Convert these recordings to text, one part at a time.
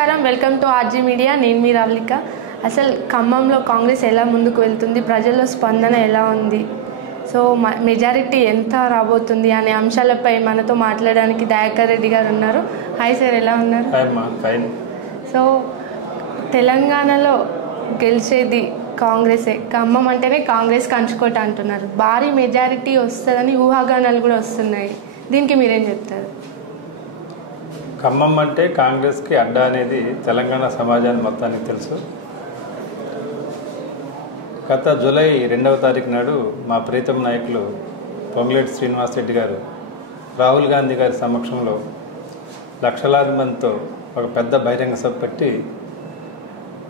నమస్కారం, welcome to RG media. నేను మీ రావళిక. అసలు ఖమ్మంలో కాంగ్రెస్ ఎలా ముందుకు వెళ్తుంది, ప్రజల్లో స్పందన ఎలా ఉంది, సో మెజారిటీ ఎంత రాబోతుంది అనే అంశాలపై మనతో మాట్లాడడానికి దయాకర్ రెడ్డి గారు ఉన్నారు. హాయ్ సార్, ఎలా ఉన్నారు? సో తెలంగాణలో గెలిచేది కాంగ్రెసే, ఖమ్మం అంటేనే కాంగ్రెస్ కంచుకోట అంటున్నారు. భారీ మెజారిటీ వస్తుందని ఊహాగానాలు కూడా వస్తున్నాయి. దీనికి మీరేం చెప్తారు? ఖమ్మం అంటే కాంగ్రెస్కి అడ్డా అనేది తెలంగాణ సమాజాన్ని మొత్తానికి తెలుసు. గత జూలై 2వ తారీఖు నాడు మా ప్రీతం నాయకులు పొంగులేటి శ్రీనివాస్ రెడ్డి గారు రాహుల్ గాంధీ గారి సమక్షంలో లక్షలాది మందితో ఒక పెద్ద బహిరంగ సభ పెట్టి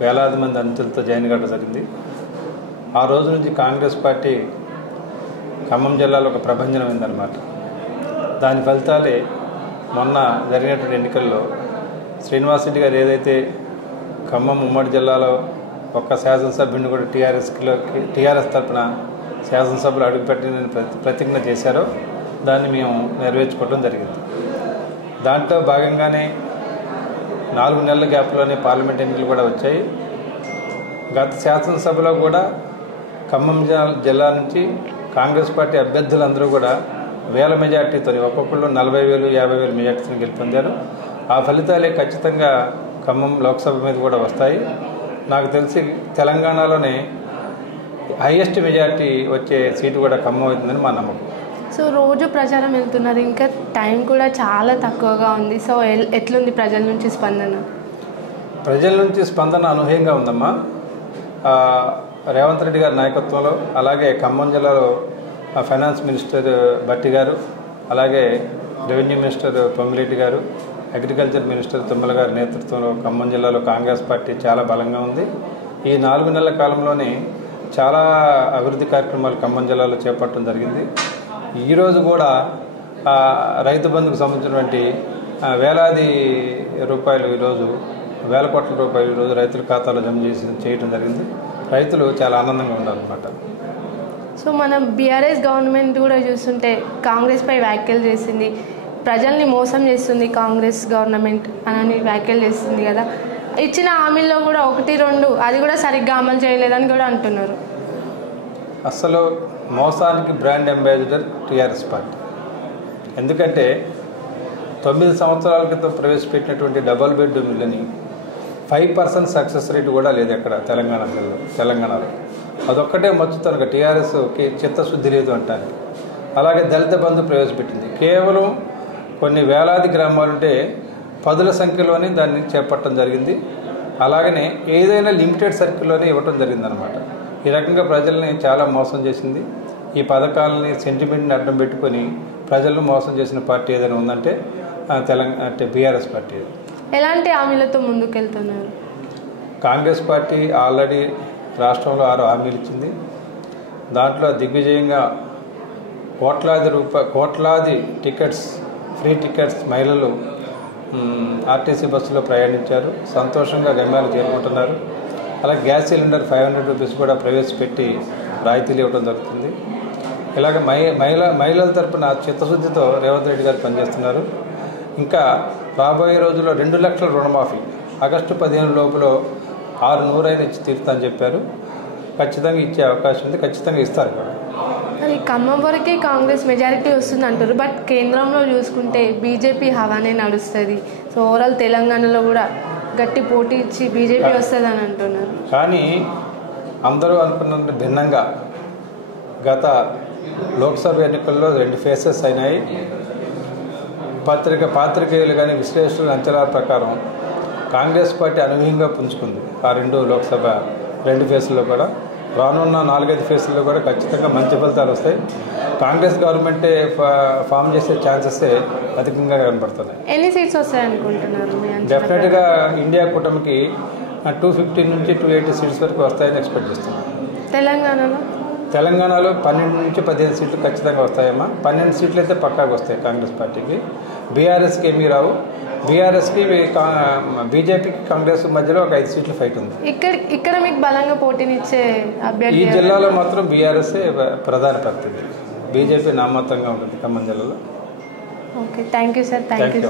వేలాది మంది అంచులతో జాయిన్ కావడం జరిగింది. ఆ రోజు నుంచి కాంగ్రెస్ పార్టీ ఖమ్మం జిల్లాలో ఒక ప్రభంజనమైందనమాట. దాని ఫలితాలే మొన్న జరిగినటువంటి ఎన్నికల్లో శ్రీనివాస్ రెడ్డి గారు ఏదైతే ఖమ్మం ఉమ్మడి జిల్లాలో ఒక్క శాసనసభ్యుని కూడా టీఆర్ఎస్ తరఫున శాసనసభలో అడుగుపెట్టిన ప్రతిజ్ఞ చేశారో దాన్ని మేము నెరవేర్చుకోవడం జరిగింది. దాంట్లో భాగంగానే 4 నెలల గ్యాప్లోనే పార్లమెంట్ ఎన్నికలు కూడా వచ్చాయి. గత శాసనసభలో కూడా ఖమ్మం జిల్లా నుంచి కాంగ్రెస్ పార్టీ అభ్యర్థులందరూ కూడా వేల మెజార్టీతో ఒక్కొక్కళ్ళు 40,000, 50,000 మెజార్టీని గెలుపొందారు. ఆ ఫలితాలే ఖచ్చితంగా ఖమ్మం లోక్సభ మీద కూడా వస్తాయి. నాకు తెలిసి తెలంగాణలోనే హైయెస్ట్ మెజార్టీ వచ్చే సీటు కూడా ఖమ్మం అవుతుందని మా నమ్మకం. సో రోజు ప్రచారం వెళ్తున్నారు, ఇంకా టైం కూడా చాలా తక్కువగా ఉంది. సో ఎట్లుంది ప్రజల నుంచి స్పందన? ప్రజల నుంచి స్పందన అనూహ్యంగా ఉందమ్మా. రేవంత్ రెడ్డి గారి నాయకత్వంలో, అలాగే ఖమ్మం జిల్లాలో ఫైనాన్స్ మినిస్టర్ భట్టి గారు, అలాగే రెవెన్యూ మినిస్టర్ పొంగులేటి గారు, అగ్రికల్చర్ మినిస్టర్ తుమ్మల గారి నేతృత్వంలో ఖమ్మం జిల్లాలో కాంగ్రెస్ పార్టీ చాలా బలంగా ఉంది. ఈ 4 నెలల కాలంలోనే చాలా అభివృద్ధి కార్యక్రమాలు ఖమ్మం జిల్లాలో చేపట్టడం జరిగింది. ఈరోజు కూడా రైతు బంధుకు సంబంధించినటువంటి వేలాది రూపాయలు ఈరోజు, వేల కోట్ల రూపాయలు ఈరోజు రైతుల ఖాతాలో జమ చేయడం జరిగింది. రైతులు చాలా ఆనందంగా ఉన్నారన్నమాట. సో మనం బీఆర్ఎస్ గవర్నమెంట్ కూడా చూస్తుంటే కాంగ్రెస్పై వ్యాఖ్యలు చేసింది, ప్రజల్ని మోసం చేస్తుంది కాంగ్రెస్ గవర్నమెంట్ అని వ్యాఖ్యలు చేస్తుంది కదా. ఇచ్చిన హామీల్లో కూడా 1-2 అది కూడా సరిగ్గా అమలు చేయలేదని కూడా అంటున్నారు. అసలు మోసానికి బ్రాండ్ అంబాసిడర్ టీఆర్ఎస్ పార్టీ. ఎందుకంటే 9 సంవత్సరాల క్రితం ప్రవేశపెట్టినటువంటి డబుల్ బెడ్రూమ్ ఇళ్ళని 5% సక్సెస్ రేటు కూడా లేదు ఎక్కడ తెలంగాణలో. అదొక్కటే మచ్చుతనక టీఆర్ఎస్కి చిత్తశుద్ధి లేదు అంటానికి. అలాగే దళిత బంధు ప్రవేశపెట్టింది. కేవలం కొన్ని వేలాది గ్రామాలుంటే 10ల సంఖ్యలోనే దాన్ని చేపట్టడం జరిగింది. అలాగనే ఏదైనా లిమిటెడ్ సర్కిల్లోనే ఇవ్వటం జరిగిందనమాట. ఈ రకంగా ప్రజల్ని చాలా మోసం చేసింది. ఈ పథకాలని సెంటిమెంట్ని అడ్డం పెట్టుకొని ప్రజలను మోసం చేసిన పార్టీ ఏదైనా ఉందంటే అంటే బీఆర్ఎస్ పార్టీ. ఎలాంటి హామీలతో ముందుకెళ్తున్నారు? కాంగ్రెస్ పార్టీ ఆల్రెడీ రాష్ట్రంలో 6 హామీలు ఇచ్చింది. దాంట్లో దిగ్విజయంగా కోట్లాది టికెట్స్, ఫ్రీ టికెట్స్ మహిళలు ఆర్టీసీ బస్సులో ప్రయాణించారు. సంతోషంగా గమ్యాలు చేరుకుంటున్నారు. అలాగే గ్యాస్ సిలిండర్ 500 రూపీస్ కూడా ప్రవేశపెట్టి రాయితీలు ఇవ్వడం జరుగుతుంది. ఇలాగ మహిళల తరపున చిత్తశుద్ధితో రేవంత్ రెడ్డి గారు పనిచేస్తున్నారు. ఇంకా రాబోయే రోజుల్లో 2 లక్షల రుణమాఫీ ఆగస్టు 15 లోపల 600 ఇచ్చి తీరుతా అని చెప్పారు. ఖచ్చితంగా ఇచ్చే అవకాశం ఉంది, ఖచ్చితంగా ఇస్తారు కూడా. అది ఖమ్మం వరకే కాంగ్రెస్ మెజారిటీ వస్తుంది అంటారు, బట్ కేంద్రంలో చూసుకుంటే బీజేపీ హవానే నడుస్తుంది. సో ఓవరాల్ తెలంగాణలో కూడా గట్టి పోటీ ఇచ్చి బీజేపీ వస్తుంది అని అంటున్నారు. కానీ అందరూ అనుకున్న భిన్నంగా గత లోక్సభ ఎన్నికల్లో 2 ఫేసెస్ అయినాయి. పాత్రికేయులు కానీ విశ్లేషకుల అంచనాల ప్రకారం కాంగ్రెస్ పార్టీ అనూహ్యంగా పుంజుకుంది. ఆ 2 లోక్సభ 2 ఫేసుల్లో కూడా. రానున్న 4-5 ఫేసుల్లో కూడా ఖచ్చితంగా మంచి ఫలితాలు వస్తాయి. కాంగ్రెస్ గవర్నమెంటే ఫామ్ చేసే ఛాన్సెస్ అధికంగా కనబడుతున్నాయి. ఎన్ని సీట్స్ వస్తాయి అనుకుంటున్నారు? డెఫినెట్గా ఇండియా కూటమికి 250 నుంచి 280 సీట్స్ వరకు వస్తాయని ఎక్స్పెక్ట్ చేస్తున్నాం. తెలంగాణలో 12 నుంచి 15 సీట్లు ఖచ్చితంగా వస్తాయమ్మా. 12 సీట్లు అయితే పక్కాగా వస్తాయి కాంగ్రెస్ పార్టీకి. బీఆర్ఎస్కి ఏమీ రావు. బీఆర్ఎస్కి బీజేపీకి కాంగ్రెస్ మధ్యలో ఒక 5 సీట్లు ఫైట్ ఉంది. ఇక్కడ మీకు బలంగా పోటీనిచ్చే అభ్యర్థి ఈ జిల్లాలో మాత్రం బీఆర్ఎస్ఏ ప్రధాన ప్రత్యర్థి. బీజేపీ నామమాత్రంగా ఉంటుంది ఖమ్మం జిల్లాలో. Okay, thank you sir. Thank you.